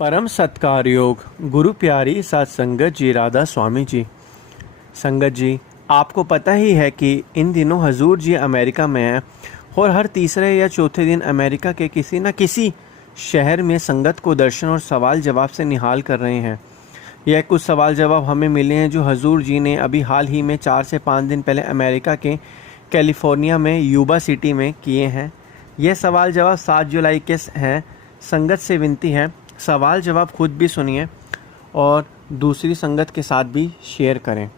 परम सत्कार योग गुरु प्यारी साथ संगत जी राधा स्वामी जी। संगत जी, आपको पता ही है कि इन दिनों हजूर जी अमेरिका में हैं और हर तीसरे या चौथे दिन अमेरिका के किसी न किसी शहर में संगत को दर्शन और सवाल जवाब से निहाल कर रहे हैं। यह कुछ सवाल जवाब हमें मिले हैं जो हजूर जी ने अभी हाल ही में 4 से 5 दिन पहले अमेरिका के कैलिफोर्निया में यूबा सिटी में किए हैं। यह सवाल जवाब 7 जुलाई के हैं। संगत से विनती है, सवाल जवाब खुद भी सुनिए और दूसरी संगत के साथ भी शेयर करें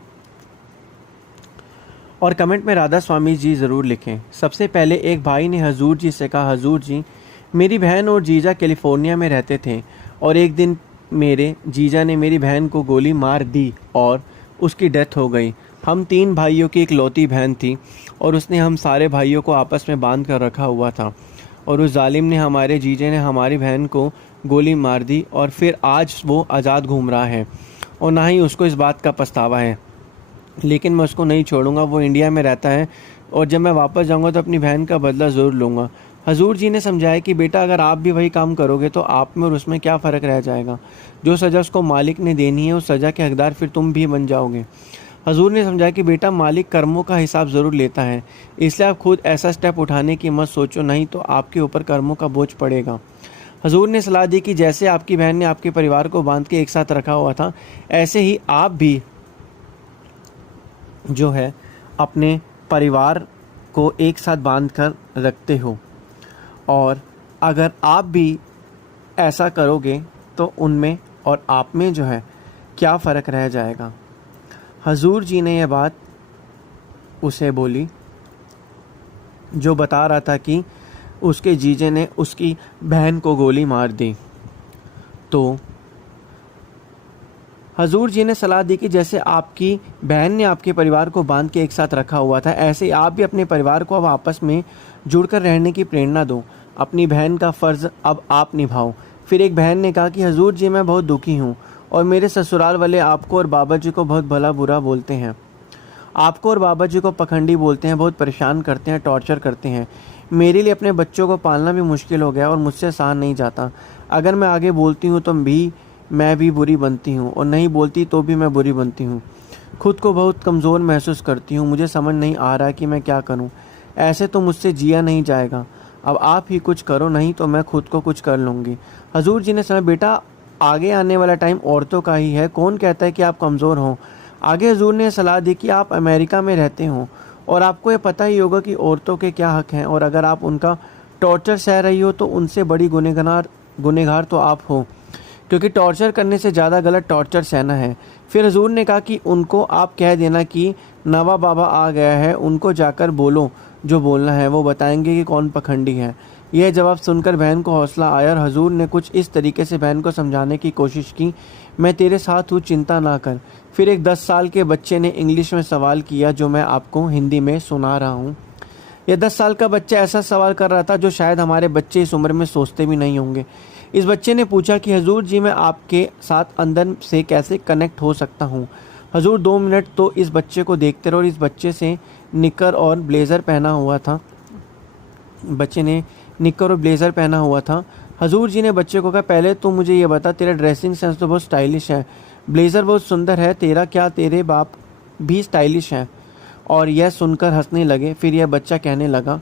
और कमेंट में राधा स्वामी जी ज़रूर लिखें। सबसे पहले एक भाई ने हजूर जी से कहा, हजूर जी, मेरी बहन और जीजा कैलिफोर्निया में रहते थे और एक दिन मेरे जीजा ने मेरी बहन को गोली मार दी और उसकी डेथ हो गई। हम 3 भाइयों की इकलौती बहन थी और उसने हम सारे भाइयों को आपस में बांध कर रखा हुआ था और उस जालिम ने, हमारे जीजे ने हमारी बहन को गोली मार दी और फिर आज वो आज़ाद घूम रहा है और ना ही उसको इस बात का पछतावा है। लेकिन मैं उसको नहीं छोड़ूंगा, वो इंडिया में रहता है और जब मैं वापस जाऊंगा तो अपनी बहन का बदला ज़रूर लूँगा। हजूर जी ने समझाया कि बेटा, अगर आप भी वही काम करोगे तो आप में और उसमें क्या फ़र्क रह जाएगा। जो सज़ा उसको मालिक ने देनी है उस सज़ा के हकदार फिर तुम भी बन जाओगे। हजूर ने समझाया कि बेटा, मालिक कर्मों का हिसाब ज़रूर लेता है, इसलिए आप खुद ऐसा स्टेप उठाने की मत सोचो, नहीं तो आपके ऊपर कर्मों का बोझ पड़ेगा। हजूर ने सलाह दी कि जैसे आपकी बहन ने आपके परिवार को बांध के एक साथ रखा हुआ था, ऐसे ही आप भी जो है अपने परिवार को एक साथ बांध कर रखते हो और अगर आप भी ऐसा करोगे तो उनमें और आप में जो है क्या फ़र्क रह जाएगा। हजूर जी ने यह बात उसे बोली जो बता रहा था कि उसके जीजे ने उसकी बहन को गोली मार दी। तो हजूर जी ने सलाह दी कि जैसे आपकी बहन ने आपके परिवार को बांध के एक साथ रखा हुआ था, ऐसे ही आप भी अपने परिवार को अब आपस में जुड़कर रहने की प्रेरणा दो। अपनी बहन का फ़र्ज़ अब आप निभाओ। फिर एक बहन ने कहा कि हजूर जी, मैं बहुत दुखी हूँ और मेरे ससुराल वाले आपको और बाबा जी को बहुत भला बुरा बोलते हैं। आपको और बाबा जी को पखंडी बोलते हैं, बहुत परेशान करते हैं, टॉर्चर करते हैं। मेरे लिए अपने बच्चों को पालना भी मुश्किल हो गया और मुझसे सहन नहीं जाता। अगर मैं आगे बोलती हूँ तो मैं भी बुरी बनती हूँ और नहीं बोलती तो भी मैं बुरी बनती हूँ। खुद को बहुत कमज़ोर महसूस करती हूँ। मुझे समझ नहीं आ रहा कि मैं क्या करूँ। ऐसे तो मुझसे जिया नहीं जाएगा। अब आप ही कुछ करो, नहीं तो मैं खुद को कुछ कर लूँगी। हजूर जी ने समझा, बेटा, आगे आने वाला टाइम औरतों का ही है। कौन कहता है कि आप कमज़ोर हों। आगे हजूर ने सलाह दी कि आप अमेरिका में रहते हो और आपको ये पता ही होगा कि औरतों के क्या हक़ हैं और अगर आप उनका टॉर्चर सह रही हो तो उनसे बड़ी गुनहगार तो आप हो, क्योंकि टॉर्चर करने से ज़्यादा गलत टॉर्चर सहना है। फिर हजूर ने कहा कि उनको आप कह देना कि नवा बाबा आ गया है, उनको जाकर बोलो जो बोलना है, वो बताएंगे कि कौन पखंडी है। यह जवाब सुनकर बहन को हौसला आया और हजूर ने कुछ इस तरीके से बहन को समझाने की कोशिश की, मैं तेरे साथ हूँ, चिंता ना कर। फिर एक 10 साल के बच्चे ने इंग्लिश में सवाल किया जो मैं आपको हिंदी में सुना रहा हूँ। यह 10 साल का बच्चा ऐसा सवाल कर रहा था जो शायद हमारे बच्चे इस उम्र में सोचते भी नहीं होंगे। इस बच्चे ने पूछा कि हजूर जी, मैं आपके साथ अंदर से कैसे कनेक्ट हो सकता हूँ। हजूर 2 मिनट तो इस बच्चे को देखते रहे और इस बच्चे से निकर और ब्लेज़र पहना हुआ था। बच्चे ने निकर और ब्लेज़र पहना हुआ था। हजूर जी ने बच्चे को कहा, पहले तो मुझे ये बता, तेरा ड्रेसिंग सेंस तो बहुत स्टाइलिश है, ब्लेज़र बहुत सुंदर है, तेरा क्या तेरे बाप भी स्टाइलिश है। और यह सुनकर हंसने लगे। फिर यह बच्चा कहने लगा,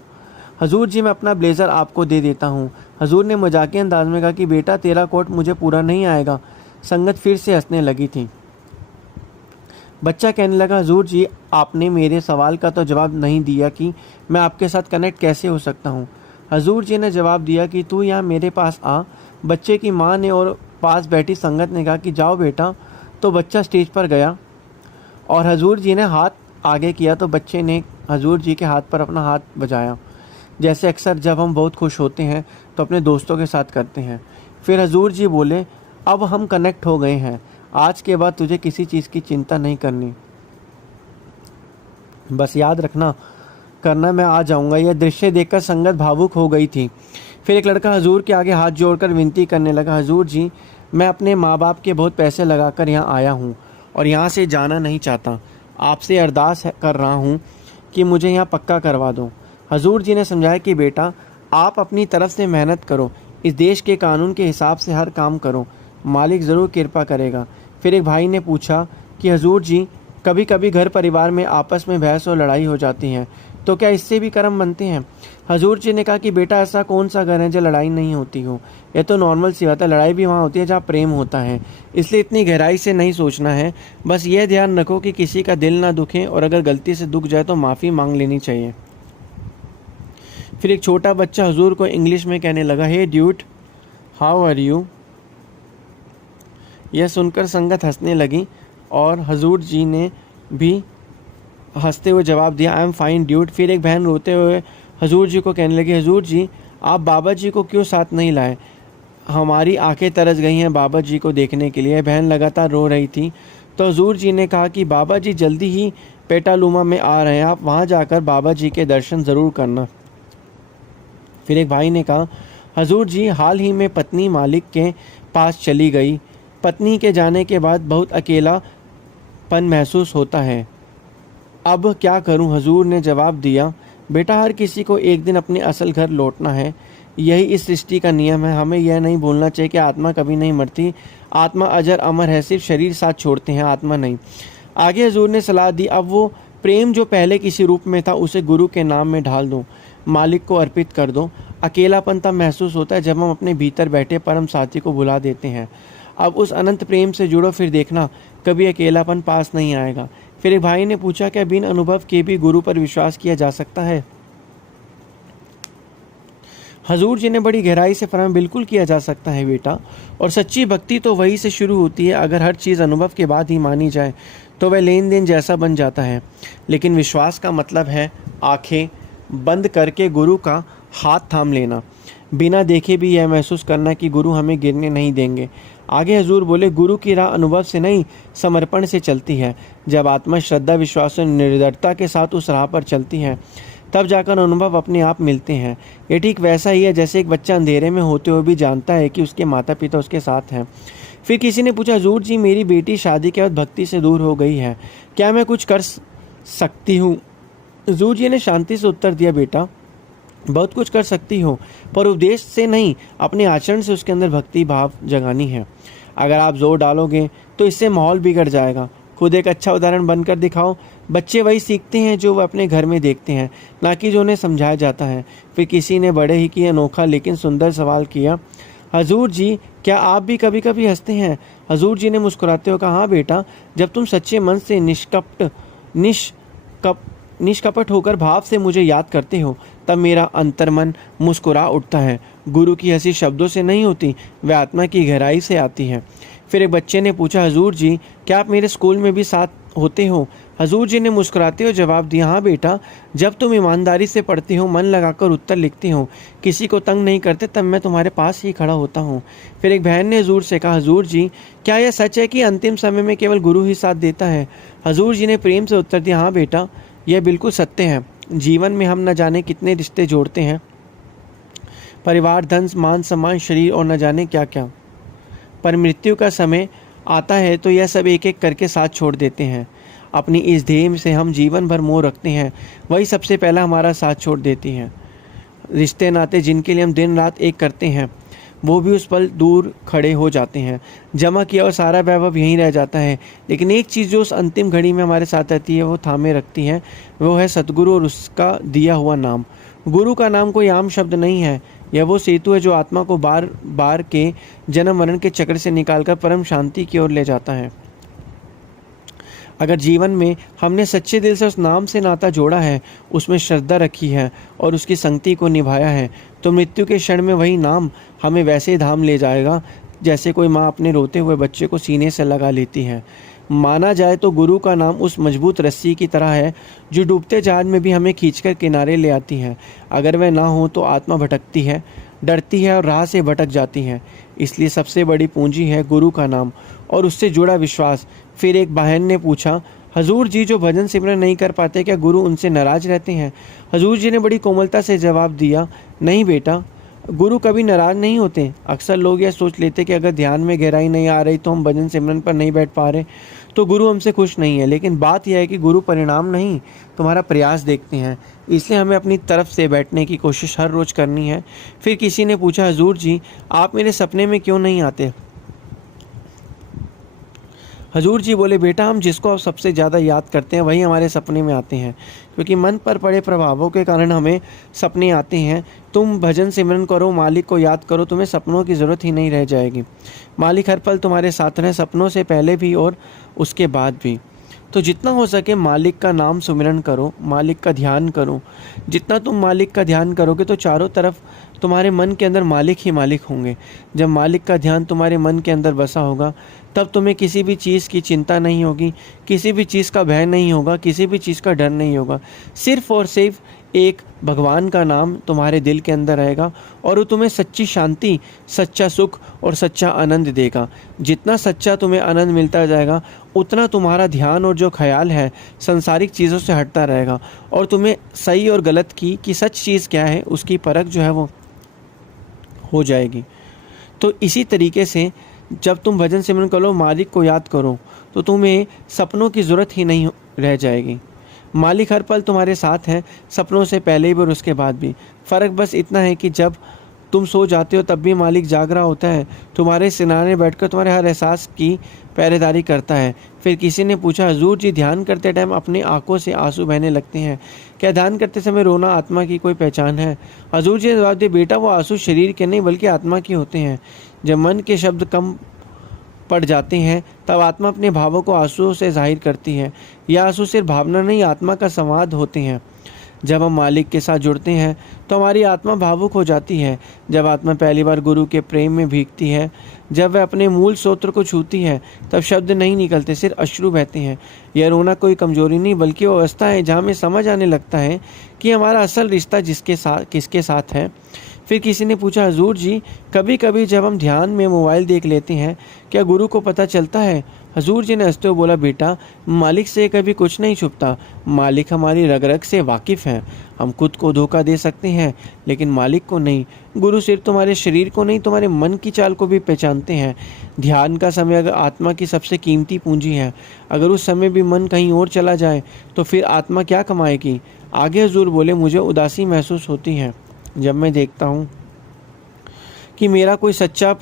हजूर जी, मैं अपना ब्लेज़र आपको दे देता हूँ। हजूर ने मजाकिया अंदाज में कहा कि बेटा, तेरा कोट मुझे पूरा नहीं आएगा। संगत फिर से हंसने लगी थी। बच्चा कहने लगा, हजूर जी, आपने मेरे सवाल का तो जवाब नहीं दिया कि मैं आपके साथ कनेक्ट कैसे हो सकता हूँ। हजूर जी ने जवाब दिया कि तू यहाँ मेरे पास आ। बच्चे की माँ ने और पास बैठी संगत ने कहा कि जाओ बेटा। तो बच्चा स्टेज पर गया और हजूर जी ने हाथ आगे किया तो बच्चे ने हजूर जी के हाथ पर अपना हाथ बजाया, जैसे अक्सर जब हम बहुत खुश होते हैं तो अपने दोस्तों के साथ करते हैं। फिर हजूर जी बोले, अब हम कनेक्ट हो गए हैं, आज के बाद तुझे किसी चीज़ की चिंता नहीं करनी, बस याद रखना करना मैं आ जाऊंगा। यह दृश्य देखकर संगत भावुक हो गई थी। फिर एक लड़का हजूर के आगे हाथ जोड़कर विनती करने लगा, हजूर जी, मैं अपने माँ बाप के बहुत पैसे लगाकर यहाँ आया हूँ और यहाँ से जाना नहीं चाहता। आपसे अरदास कर रहा हूँ कि मुझे यहाँ पक्का करवा दो। हजूर जी ने समझाया कि बेटा, आप अपनी तरफ से मेहनत करो, इस देश के कानून के हिसाब से हर काम करो, मालिक ज़रूर कृपा करेगा। फिर एक भाई ने पूछा कि हजूर जी, कभी कभी घर परिवार में आपस में बहस और लड़ाई हो जाती है, तो क्या इससे भी कर्म बनते हैं? हजूर जी ने कहा कि बेटा, ऐसा कौन सा घर है जहाँ लड़ाई नहीं होती हो? यह तो नॉर्मल सी बात है। लड़ाई भी वहाँ होती है जहाँ प्रेम होता है, इसलिए इतनी गहराई से नहीं सोचना है। बस यह ध्यान रखो कि किसी का दिल ना दुखे, और अगर गलती से दुख जाए तो माफ़ी मांग लेनी चाहिए। फिर एक छोटा बच्चा हजूर को इंग्लिश में कहने लगा, हे ड्यूड, हाउ आर यू? यह सुनकर संगत हंसने लगी और हजूर जी ने भी हंसते हुए जवाब दिया, आई एम फाइन ड्यूड। फिर एक बहन रोते हुए हजूर जी को कहने लगी, हजूर जी, आप बाबा जी को क्यों साथ नहीं लाए? हमारी आंखें तरस गई हैं बाबा जी को देखने के लिए। बहन लगातार रो रही थी, तो हजूर जी ने कहा कि बाबा जी जल्दी ही पेटालुमा में आ रहे हैं, आप वहाँ जाकर बाबा जी के दर्शन ज़रूर करना। फिर एक भाई ने कहा, हजूर जी, हाल ही में पत्नी मालिक के पास चली गई। पत्नी के जाने के बाद बहुत अकेलापन महसूस होता है, अब क्या करूं? हजूर ने जवाब दिया, बेटा, हर किसी को एक दिन अपने असल घर लौटना है। यही इस सृष्टि का नियम है। हमें यह नहीं भूलना चाहिए कि आत्मा कभी नहीं मरती। आत्मा अजर अमर है, सिर्फ शरीर साथ छोड़ते हैं, आत्मा नहीं। आगे हजूर ने सलाह दी, अब वो प्रेम जो पहले किसी रूप में था उसे गुरु के नाम में ढाल दो, मालिक को अर्पित कर दो। अकेलापन तब महसूस होता है जब हम अपने भीतर बैठे परम साथी को भुला देते हैं। अब उस अनंत प्रेम से जुड़ो, फिर देखना कभी अकेलापन पास नहीं आएगा। फिर एक भाई ने पूछा, क्या बिन अनुभव के भी गुरु पर विश्वास किया जा सकता है? हजूर जी ने बड़ी गहराई से फरमाया, बिल्कुल किया जा सकता है बेटा, और सच्ची भक्ति तो वही से शुरू होती है। अगर हर चीज़ अनुभव के बाद ही मानी जाए तो वह लेन देन जैसा बन जाता है, लेकिन विश्वास का मतलब है आंखें बंद करके गुरु का हाथ थाम लेना, बिना देखे भी यह महसूस करना कि गुरु हमें गिरने नहीं देंगे। आगे हजूर बोले, गुरु की राह अनुभव से नहीं, समर्पण से चलती है। जब आत्मा श्रद्धा, विश्वास और निर्दरता के साथ उस राह पर चलती है, तब जाकर अनुभव अपने आप मिलते हैं। ये ठीक वैसा ही है जैसे एक बच्चा अंधेरे में होते हुए भी जानता है कि उसके माता पिता उसके साथ हैं। फिर किसी ने पूछा, हजूर जी, मेरी बेटी शादी के बाद भक्ति से दूर हो गई है, क्या मैं कुछ कर सकती हूँ? हजूर जी ने शांति से उत्तर दिया, बेटा, बहुत कुछ कर सकती हो, पर उपदेश से नहीं, अपने आचरण से उसके अंदर भक्ति भाव जगानी है। अगर आप जोर डालोगे तो इससे माहौल बिगड़ जाएगा। खुद एक अच्छा उदाहरण बनकर दिखाओ। बच्चे वही सीखते हैं जो वह अपने घर में देखते हैं, ना कि जो उन्हें समझाया जाता है। फिर किसी ने बड़े ही की अनोखा लेकिन सुंदर सवाल किया, हजूर जी, क्या आप भी कभी कभी हंसते हैं? हजूर जी ने मुस्कुराते हुए कहा, हाँ बेटा, जब तुम सच्चे मन से निष्कपट होकर भाव से मुझे याद करते हो, तब मेरा अंतर्मन मुस्कुरा उठता है। गुरु की हंसी शब्दों से नहीं होती, वह आत्मा की गहराई से आती है। फिर एक बच्चे ने पूछा, हजूर जी, क्या आप मेरे स्कूल में भी साथ होते हो? हजूर जी ने मुस्कुराते हुए जवाब दिया, हाँ बेटा, जब तुम ईमानदारी से पढ़ते हो, मन लगाकर उत्तर लिखते हो, किसी को तंग नहीं करते, तब मैं तुम्हारे पास ही खड़ा होता हूँ। फिर एक बहन ने हजूर से कहा, हजूर जी, क्या यह सच है कि अंतिम समय में केवल गुरु ही साथ देता है? हजूर जी ने प्रेम से उत्तर दिया, हाँ बेटा, यह बिल्कुल सत्य है। जीवन में हम न जाने कितने रिश्ते जोड़ते हैं, परिवार, धन, मान सम्मान, शरीर और न जाने क्या क्या, पर मृत्यु का समय आता है तो यह सब एक एक करके साथ छोड़ देते हैं। अपनी इस ध्येय से हम जीवन भर मोह रखते हैं, वही सबसे पहला हमारा साथ छोड़ देती हैं। रिश्ते नाते जिनके लिए हम दिन रात एक करते हैं, वो भी उस पल दूर खड़े हो जाते हैं। जमा किया और सारा वैभव यहीं रह जाता है, लेकिन एक चीज़ जो उस अंतिम घड़ी में हमारे साथ रहती है, वो थामे रखती है, वो है सतगुरु और उसका दिया हुआ नाम। गुरु का नाम कोई आम शब्द नहीं है, यह वो सेतु है जो आत्मा को बार बार के जन्म मरण के चक्र से निकालकर परम शांति की ओर ले जाता है। अगर जीवन में हमने सच्चे दिल से उस नाम से नाता जोड़ा है, उसमें श्रद्धा रखी है और उसकी संगति को निभाया है, तो मृत्यु के क्षण में वही नाम हमें वैसे धाम ले जाएगा जैसे कोई माँ अपने रोते हुए बच्चे को सीने से लगा लेती है। माना जाए तो गुरु का नाम उस मजबूत रस्सी की तरह है जो डूबते जहाज में भी हमें खींचकर किनारे ले आती है। अगर वह ना हो तो आत्मा भटकती है, डरती है और राह से भटक जाती है। इसलिए सबसे बड़ी पूंजी है गुरु का नाम और उससे जुड़ा विश्वास। फिर एक बहन ने पूछा, हजूर जी, जो भजन सिमरन नहीं कर पाते, क्या गुरु उनसे नाराज रहते हैं? हजूर जी ने बड़ी कोमलता से जवाब दिया, नहीं बेटा, गुरु कभी नाराज नहीं होते। अक्सर लोग यह सोच लेते कि अगर ध्यान में गहराई नहीं आ रही तो हम भजन सिमरन पर नहीं बैठ पा रहे तो गुरु हमसे खुश नहीं है। लेकिन बात यह है कि गुरु परिणाम नहीं, तुम्हारा प्रयास देखते हैं। इसलिए हमें अपनी तरफ से बैठने की कोशिश हर रोज़ करनी है। फिर किसी ने पूछा, हजूर जी, आप मेरे सपने में क्यों नहीं आते? हजूर जी बोले, बेटा हम जिसको अब सबसे ज़्यादा याद करते हैं वही हमारे सपने में आते हैं, क्योंकि मन पर पड़े प्रभावों के कारण हमें सपने आते हैं। तुम भजन सिमरन करो, मालिक को याद करो, तुम्हें सपनों की ज़रूरत ही नहीं रह जाएगी। मालिक हर पल तुम्हारे साथ रहें, सपनों से पहले भी और उसके बाद भी। तो जितना हो सके मालिक का नाम सुमिरन करो, मालिक का ध्यान करो। जितना तुम मालिक का ध्यान करोगे तो चारों तरफ तुम्हारे मन के अंदर मालिक ही मालिक होंगे। जब मालिक का ध्यान तुम्हारे मन के अंदर बसा होगा तब तुम्हें किसी भी चीज़ की चिंता नहीं होगी, किसी भी चीज़ का भय नहीं होगा, किसी भी चीज़ का डर नहीं होगा। सिर्फ और सिर्फ एक भगवान का नाम तुम्हारे दिल के अंदर रहेगा और वो तुम्हें सच्ची शांति, सच्चा सुख और सच्चा आनंद देगा। जितना सच्चा तुम्हें आनंद मिलता जाएगा उतना तुम्हारा ध्यान और जो ख्याल है संसारिक चीज़ों से हटता रहेगा और तुम्हें सही और गलत की कि सच चीज़ क्या है उसकी परख जो है वो हो जाएगी। तो इसी तरीके से जब तुम भजन सिमरन करो, मालिक को याद करो, तो तुम्हें सपनों की ज़रूरत ही नहीं रह जाएगी। मालिक हर पल तुम्हारे साथ हैं, सपनों से पहले भी और उसके बाद भी। फ़र्क बस इतना है कि जब तुम सो जाते हो तब भी मालिक जाग रहा होता है, तुम्हारे सिनारे बैठकर तुम्हारे हर एहसास की पहरेदारी करता है। फिर किसी ने पूछा, हजूर जी ध्यान करते टाइम अपनी आंखों से आंसू बहने लगते हैं, क्या ध्यान करते समय रोना आत्मा की कोई पहचान है? हजूर जी ने जवाब दिया, बेटा वो आंसू शरीर के नहीं बल्कि आत्मा के होते हैं। जब मन के शब्द कम पड़ जाते हैं तब आत्मा अपने भावों को आंसुओं से जाहिर करती है। यह आंसू सिर्फ भावना नहीं, आत्मा का संवाद होते हैं। जब हम मालिक के साथ जुड़ते हैं तो हमारी आत्मा भावुक हो जाती है। जब आत्मा पहली बार गुरु के प्रेम में भीगती है, जब वह अपने मूल स्रोत को छूती है, तब शब्द नहीं निकलते, सिर्फ अश्रु बहते हैं। यह रोना कोई कमजोरी नहीं बल्कि वो अवस्था है जहाँ हमें समझ आने लगता है कि हमारा असल रिश्ता किसके साथ है। फिर किसी ने पूछा, हजूर जी कभी कभी जब हम ध्यान में मोबाइल देख लेते हैं क्या गुरु को पता चलता है? हजूर जी ने हंसते हुए बोला, बेटा मालिक से कभी कुछ नहीं छुपता। मालिक हमारी रग रग से वाकिफ़ हैं। हम खुद को धोखा दे सकते हैं लेकिन मालिक को नहीं। गुरु सिर्फ तुम्हारे शरीर को नहीं, तुम्हारे मन की चाल को भी पहचानते हैं। ध्यान का समय अगर आत्मा की सबसे कीमती पूंजी है, अगर उस समय भी मन कहीं और चला जाए तो फिर आत्मा क्या कमाएगी? आगे हजूर बोले, मुझे उदासी महसूस होती है जब मैं देखता हूँ कि मेरा कोई सच्चा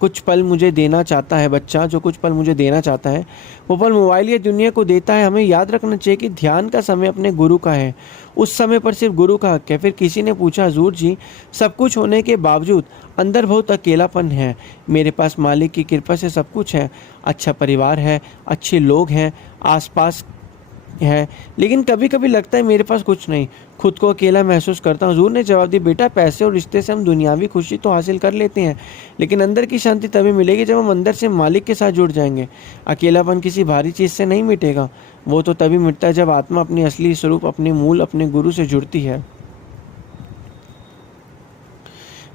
कुछ पल मुझे देना चाहता है, बच्चा जो कुछ पल मुझे देना चाहता है वो पल मोबाइल या दुनिया को देता है। हमें याद रखना चाहिए कि ध्यान का समय अपने गुरु का है, उस समय पर सिर्फ गुरु का हक है। फिर किसी ने पूछा, हजूर जी सब कुछ होने के बावजूद अंदर बहुत अकेलापन है। मेरे पास मालिक की कृपा से सब कुछ है, अच्छा परिवार है, अच्छे लोग हैं, आसपास है, लेकिन कभी कभी लगता है मेरे पास कुछ नहीं, खुद को अकेला महसूस करता हूँ। हजूर ने जवाब दिया, बेटा पैसे और रिश्ते से हम दुनियावी खुशी तो हासिल कर लेते हैं लेकिन अंदर की शांति तभी मिलेगी जब हम अंदर से मालिक के साथ जुड़ जाएंगे। अकेलापन किसी भारी चीज़ से नहीं मिटेगा, वो तो तभी मिटता है जब आत्मा अपनी असली स्वरूप, अपने मूल, अपने गुरु से जुड़ती है।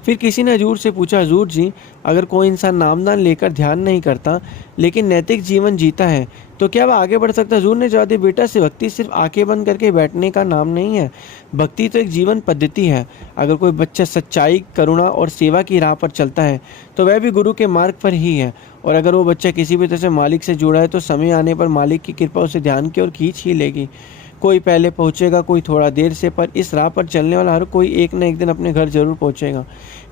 फिर किसी ने हजूर से पूछा, हजूर जी अगर कोई इंसान नामदान लेकर ध्यान नहीं करता लेकिन नैतिक जीवन जीता है तो क्या वह आगे बढ़ सकता है? हजूर ने जवाब दिया, बेटा से भक्ति सिर्फ आंखें बंद करके बैठने का नाम नहीं है, भक्ति तो एक जीवन पद्धति है। अगर कोई बच्चा सच्चाई, करुणा और सेवा की राह पर चलता है तो वह भी गुरु के मार्ग पर ही है, और अगर वो बच्चा किसी भी तरह से मालिक से जुड़ा है तो समय आने पर मालिक की कृपा उसे ध्यान की ओर खींच ही लेगी। कोई पहले पहुंचेगा, कोई थोड़ा देर से, पर इस राह पर चलने वाला हर कोई एक न एक दिन अपने घर जरूर पहुंचेगा।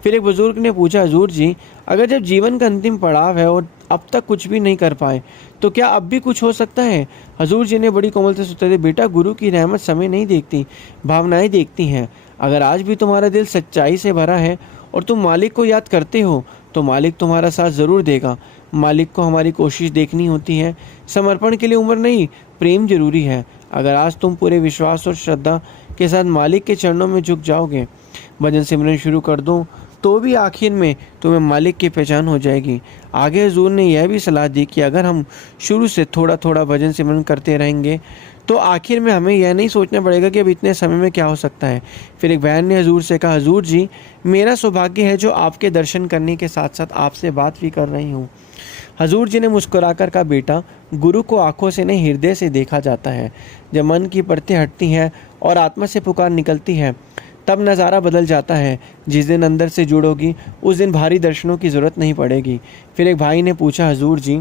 फिर एक बुजुर्ग ने पूछा, हजूर जी अगर जब जीवन का अंतिम पड़ाव है और अब तक कुछ भी नहीं कर पाए तो क्या अब भी कुछ हो सकता है? हजूर जी ने बड़ी कोमलता से उत्तर दिया, बेटा गुरु की रहमत समय नहीं देखती, भावनाएं देखती हैं। अगर आज भी तुम्हारा दिल सच्चाई से भरा है और तुम मालिक को याद करते हो तो मालिक तुम्हारा साथ ज़रूर देगा। मालिक को हमारी कोशिश देखनी होती है, समर्पण के लिए उम्र नहीं, प्रेम जरूरी है। अगर आज तुम पूरे विश्वास और श्रद्धा के साथ मालिक के चरणों में झुक जाओगे, भजन सिमरन शुरू कर दो, तो भी आखिर में तुम्हें मालिक की पहचान हो जाएगी। आगे हजूर ने यह भी सलाह दी कि अगर हम शुरू से थोड़ा थोड़ा भजन सिमरन करते रहेंगे तो आखिर में हमें यह नहीं सोचना पड़ेगा कि अब इतने समय में क्या हो सकता है। फिर एक बहन ने हजूर से कहा, हजूर जी मेरा सौभाग्य है जो आपके दर्शन करने के साथ साथ आपसे बात भी कर रही हूँ। हजूर जी ने मुस्कुराकर कहा, बेटा गुरु को आंखों से नहीं हृदय से देखा जाता है। जब मन की परतें हटती हैं और आत्मा से पुकार निकलती है तब नज़ारा बदल जाता है। जिस दिन अंदर से जुड़ोगी उस दिन भारी दर्शनों की ज़रूरत नहीं पड़ेगी। फिर एक भाई ने पूछा, हजूर जी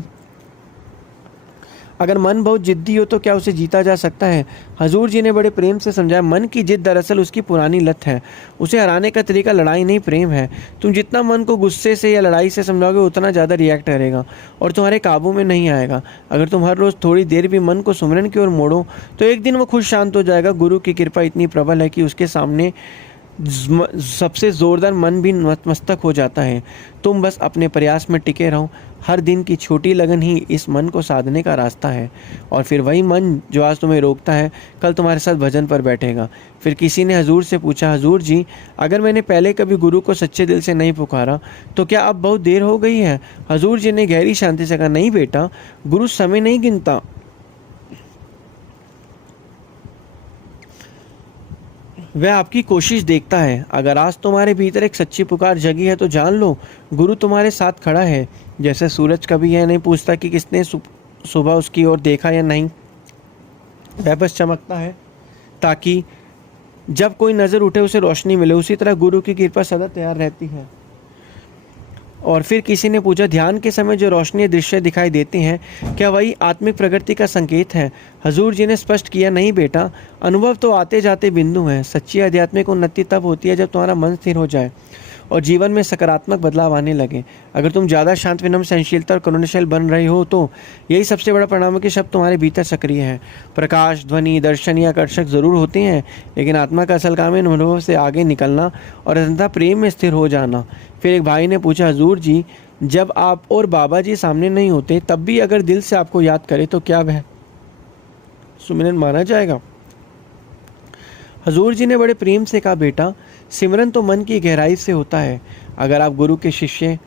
अगर मन बहुत जिद्दी हो तो क्या उसे जीता जा सकता है? हजूर जी ने बड़े प्रेम से समझाया, मन की जिद दरअसल उसकी पुरानी लत है। उसे हराने का तरीका लड़ाई नहीं, प्रेम है। तुम जितना मन को गुस्से से या लड़ाई से समझाओगे उतना ज़्यादा रिएक्ट करेगा और तुम्हारे काबू में नहीं आएगा। अगर तुम हर रोज़ थोड़ी देर भी मन को सुमिरन की ओर मोड़ो तो एक दिन वो खुद शांत हो जाएगा। गुरु की कृपा इतनी प्रबल है कि उसके सामने सबसे ज़ोरदार मन भी नतमस्तक हो जाता है। तुम बस अपने प्रयास में टिके रहो। हर दिन की छोटी लगन ही इस मन को साधने का रास्ता है। और फिर वही मन जो आज तुम्हें रोकता है कल तुम्हारे साथ भजन पर बैठेगा। फिर किसी ने हजूर से पूछा, हजूर जी, अगर मैंने पहले कभी गुरु को सच्चे दिल से नहीं पुकारा तो क्या अब बहुत देर हो गई है? हजूर जी ने गहरी शांति से कहा, नहीं बेटा, गुरु समय नहीं गिनता, वह आपकी कोशिश देखता है। अगर आज तुम्हारे भीतर एक सच्ची पुकार जगी है तो जान लो गुरु तुम्हारे साथ खड़ा है। जैसे सूरज कभी यह नहीं पूछता कि किसने सुबह उसकी ओर देखा या नहीं, वह बस चमकता है ताकि जब कोई नज़र उठे उसे रोशनी मिले। उसी तरह गुरु की कृपा सदा तैयार रहती है। और फिर किसी ने पूछा, ध्यान के समय जो रोशनी दृश्य दिखाई देते हैं क्या वही आत्मिक प्रगति का संकेत है? हजूर जी ने स्पष्ट किया, नहीं बेटा, अनुभव तो आते जाते बिंदु हैं। सच्ची आध्यात्मिक उन्नति तब होती है जब तुम्हारा मन स्थिर हो जाए और जीवन में सकारात्मक बदलाव आने लगे। अगर तुम ज़्यादा शांत, विनम्र, सहनशीलता और करुणाशील बन रहे हो तो यही सबसे बड़ा परिणाम है कि शब्द तुम्हारे भीतर सक्रिय है। प्रकाश, ध्वनि, दर्शन या आकर्षक जरूर होते हैं, लेकिन आत्मा का असल काम है अनुभव से आगे निकलना और अंततः प्रेम में स्थिर हो जाना। फिर एक भाई ने पूछा, हजूर जी, जब आप और बाबा जी सामने नहीं होते तब भी अगर दिल से आपको याद करे तो क्या वह सुमिरन माना जाएगा? हजूर जी ने बड़े प्रेम से कहा, बेटा, सिमरन तो मन की गहराई से होता है। अगर आप गुरु के शिष्य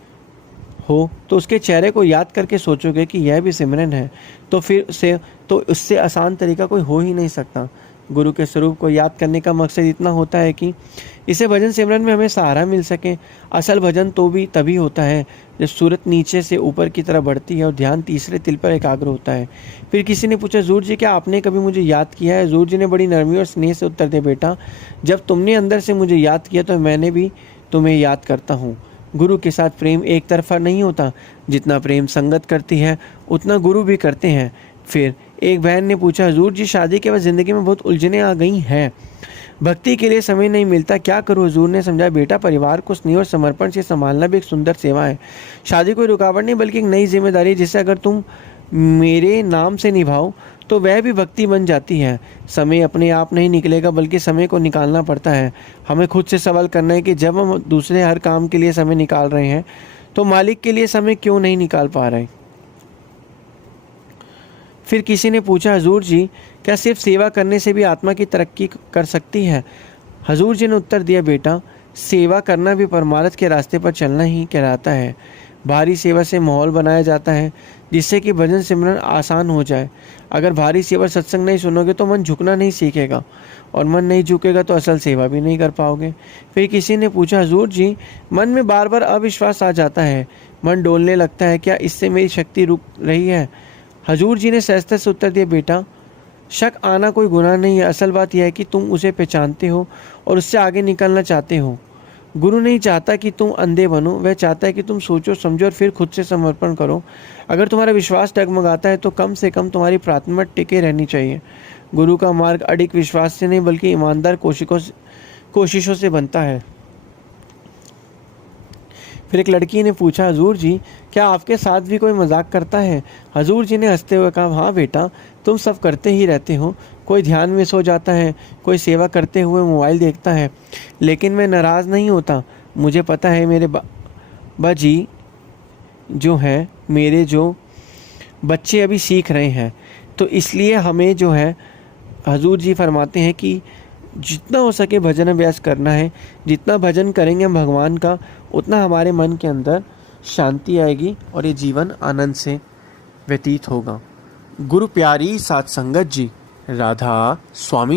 हो तो उसके चेहरे को याद करके सोचोगे कि यह भी सिमरन है तो उससे आसान तरीका कोई हो ही नहीं सकता। गुरु के स्वरूप को याद करने का मकसद इतना होता है कि इसे भजन सिमरन में हमें सहारा मिल सके। असल भजन तो भी तभी होता है जब सूरत नीचे से ऊपर की तरफ बढ़ती है और ध्यान तीसरे तिल पर एकाग्र होता है। फिर किसी ने पूछा, हजूर जी, क्या आपने कभी मुझे याद किया है? हजूर जी ने बड़ी नरमी और स्नेह से उत्तर दिया, बेटा, जब तुमने अंदर से मुझे याद किया तो मैंने भी तुम्हें याद करता हूँ। गुरु के साथ प्रेम एक तरफा नहीं होता। जितना प्रेम संगत करती है उतना गुरु भी करते हैं। फिर एक बहन ने पूछा, हजूर जी, शादी के बाद ज़िंदगी में बहुत उलझनें आ गई हैं, भक्ति के लिए समय नहीं मिलता, क्या करूँ? हजूर ने समझाया, बेटा, परिवार को स्नेह और समर्पण से संभालना भी एक सुंदर सेवा है। शादी कोई रुकावट नहीं बल्कि एक नई जिम्मेदारी है जिसे अगर तुम मेरे नाम से निभाओ तो वह भी भक्ति बन जाती है। समय अपने आप नहीं निकलेगा बल्कि समय को निकालना पड़ता है। हमें खुद से सवाल करना है कि जब हम दूसरे हर काम के लिए समय निकाल रहे हैं तो मालिक के लिए समय क्यों नहीं निकाल पा रहे? फिर किसी ने पूछा, हजूर जी, क्या सिर्फ सेवा करने से भी आत्मा की तरक्की कर सकती है? हजूर जी ने उत्तर दिया, बेटा, सेवा करना भी परमार्थ के रास्ते पर चलना ही कहलाता है। भारी सेवा से माहौल बनाया जाता है जिससे कि भजन सिमरन आसान हो जाए। अगर भारी सेवा सत्संग नहीं सुनोगे तो मन झुकना नहीं सीखेगा और मन नहीं झुकेगा तो असल सेवा भी नहीं कर पाओगे। फिर किसी ने पूछा, हजूर जी, मन में बार बार अविश्वास आ जाता है, मन डोलने लगता है, क्या इससे मेरी शक्ति रुक रही है? हजूर जी ने सहजता से उत्तर दिया, बेटा, शक आना कोई गुनाह नहीं है। असल बात यह है कि तुम उसे पहचानते हो और उससे आगे निकलना चाहते हो। गुरु नहीं चाहता कि तुम अंधे बनो, वह चाहता है कि तुम सोचो, समझो और फिर खुद से समर्पण करो। अगर तुम्हारा विश्वास डगमगाता है तो कम से कम तुम्हारी प्रार्थना टिके रहनी चाहिए। गुरु का मार्ग अडिग विश्वास से नहीं बल्कि ईमानदार कोशिशों से बनता है। फिर एक लड़की ने पूछा, हजूर जी, क्या आपके साथ भी कोई मजाक करता है? हजूर जी ने हंसते हुए कहा, हाँ बेटा, तुम सब करते ही रहते हो। कोई ध्यान में सो जाता है, कोई सेवा करते हुए मोबाइल देखता है, लेकिन मैं नाराज़ नहीं होता। मुझे पता है मेरे बाबा जी जो हैं, मेरे जो बच्चे अभी सीख रहे हैं, तो इसलिए हमें जो है हजूर जी फरमाते हैं कि जितना हो सके भजन अभ्यास करना है। जितना भजन करेंगे हम भगवान का उतना हमारे मन के अंदर शांति आएगी और ये जीवन आनंद से व्यतीत होगा। गुरु प्यारी साथ संगत जी, राधा स्वामी।